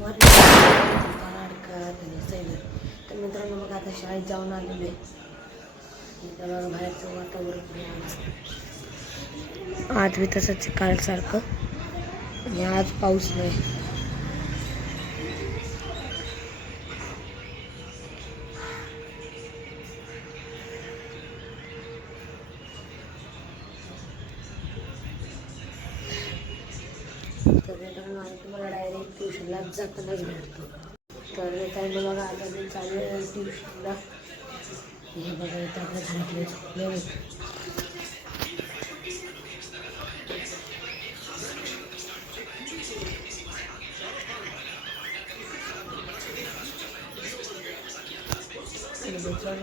तर मित्रांनो मग आता शाळेत जाऊन आलेलो आहे. त्याला बाहेरचं वातावरण आज बी तसंच कालसारखं आणि आज पाऊस नाही. तर मित्रांनो आणि तुम्हाला डायरेक्ट ट्युशनला जातानाच भेटतो. तर मित्रांनो बघा आता मी चालू आहे ट्युशनला. हे बघा इथं आपल्या घरातले झोपले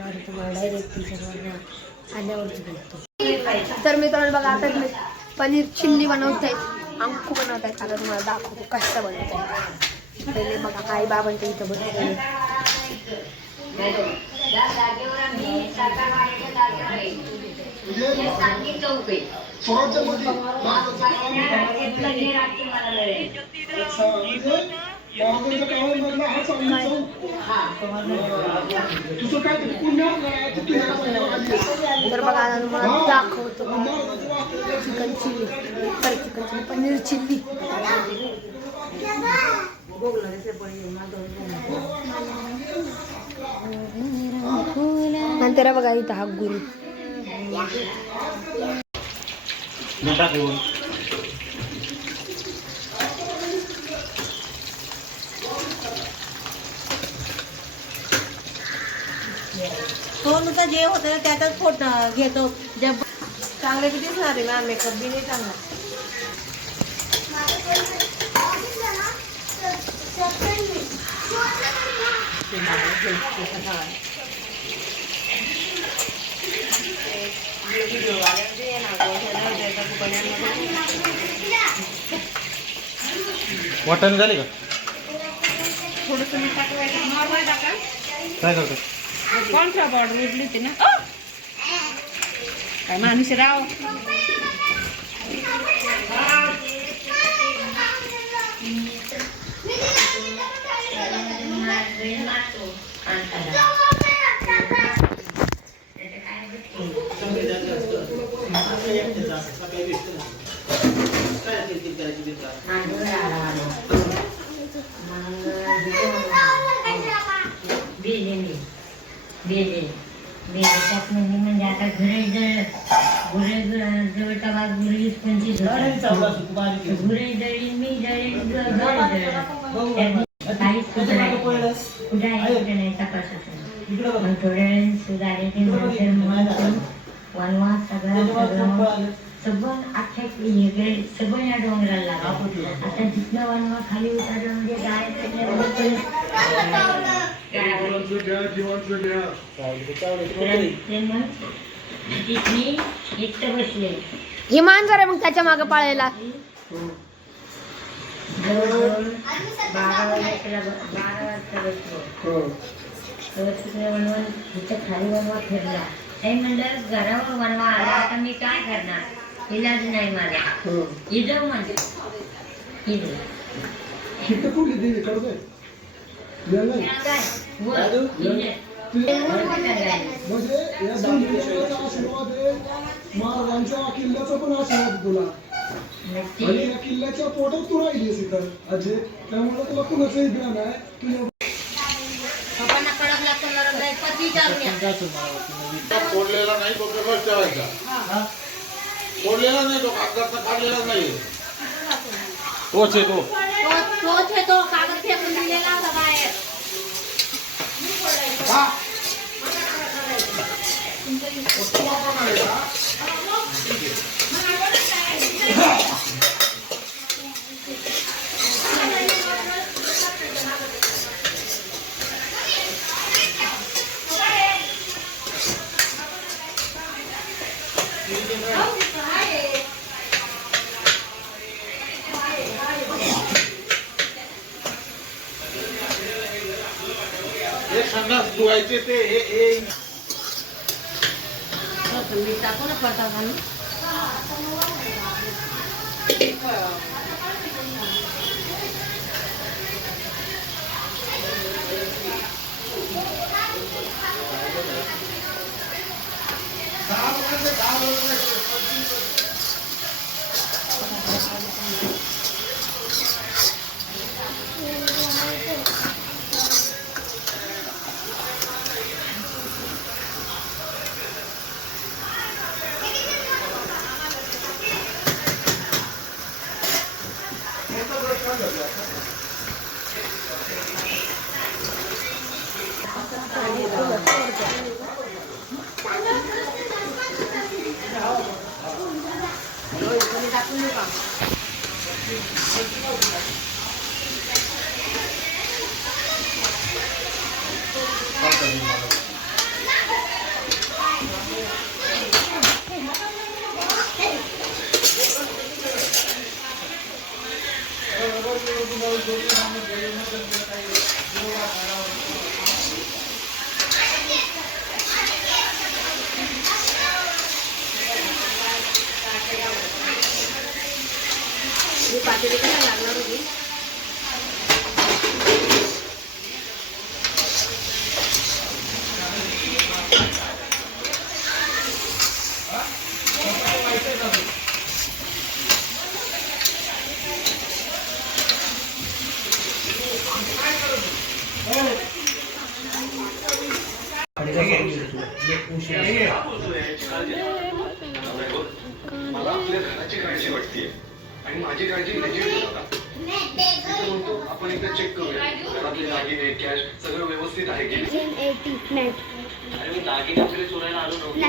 आणि तुम्हाला डायरेक्ट ट्युशनवर आल्यावरच भेटतो. तर मित्रांनो बघा आता पनीर चिल्ली बनवत आहेत, अंकू बनवत आहेत. आता तुम्हाला दाखवतो कसं बनवत आहे. पहिले बघा आई बाबांच्या इथं बनवते. तर बघा आता तुम्हाला दाखवतो चिकन चिल्ली, पनीर चिल्ली. नंतर बघा इथं हा गुरु तो नुसतं जे होतं त्याचाच फोटो घेतो. जब चांगले किती दिसणार आहे ना, मेकअप बी नाही चांगला. वाटाणे झाले का? थोडंसं मीठ टाकायचं, नॉर्मल टाका. काय करतो? कॉर्नफ्लॉवर पावडर उरली होती ना. काय माणूस राव. म्हणजे आता घरे जवळचा भाग घरी 25 घुरे जळी मी जळी काहीच कुठं आहे कुठे नाही तपासाचं. थोड्या वेळ सुधारे ते नंतर वनवास सगळं अख्ख्या इकडे सगळं या डोंगराला लागलं. आता जिथनं वनवा खाली उतरलं म्हणजे काय एकटं बसले. ही मांजर आहे मग त्याच्या मागे पाळायला. 12 वाजता बसलो. वनवा इथं खाली वनवा फिरला. नाही म्हणलं घरावर वनवा आला, आता मी काय करणार, इलाज नाही माझा. इजव म्हणजे महाराजांच्या किल्ल्याचा पण आशीर्वाद तुला आणि या किल्ल्याच्या पोटात तू राहिलीस इथं अजय. त्यामुळे तुला कुणाचंही ज्ञान आहे की फोडलेला नाही, तो पेपर ठेवायचा. फोडलेला नाही, तो कागदाचा काढलेला नाही. तोच आहे तो. तोच आहे तो कागद फेकून दिलेला होता बाहेर. संडास धुवायचे ते मीठ टाकू ना पडता घालून. मला आपल्या घराची काळजी वाटते आणि माझी काळजी आपण एकदा चेक करूया घरातले दागिने कॅश सगळं व्यवस्थित आहे की नाही. अरे मी दागिने आपले चोरायला आलो नव्हतो.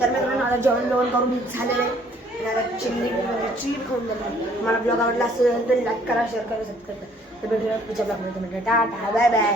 तर मित्रांनो आता जेवण करून झालेलं आहे आणि आता चिल्ली खाऊन झालं. मला ब्लॉग आवडला असेल तर लाईक करा, शेअर करा, सबस्क्राईब करा. तर भेटूया पुढच्या ब्लॉगमध्ये. Tata bye bye.